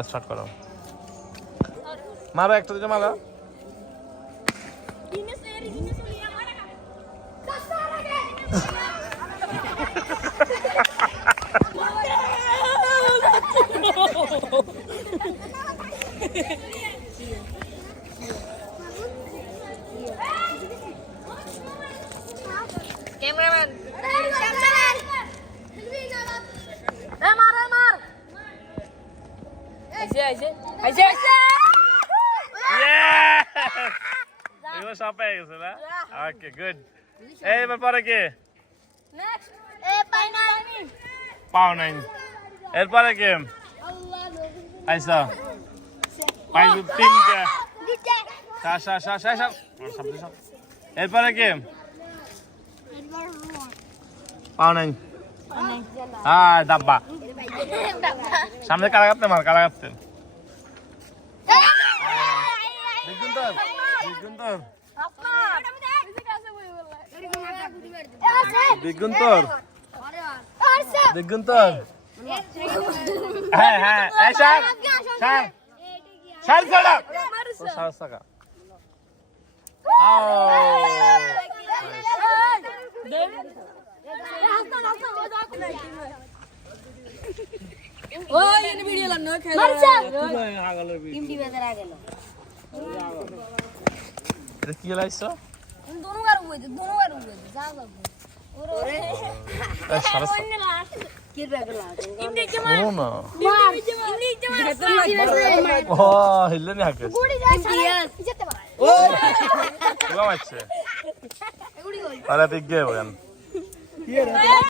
start করো মারো একটা দুটো মারো ক্যামেরাম্যান মার আইছে এবার সব পেয়ে গেছে না ওকে গুড এইবার পরে কে নেক্সট পাও নাই এরপরে কে আইসা পাই তিনটা এরপরে কে পাও নাই ডাব্বা সামনে কারাগারতে মার কারাগারতে বিগুন তোর হ্যাঁ হ্যাঁ কি লাইছো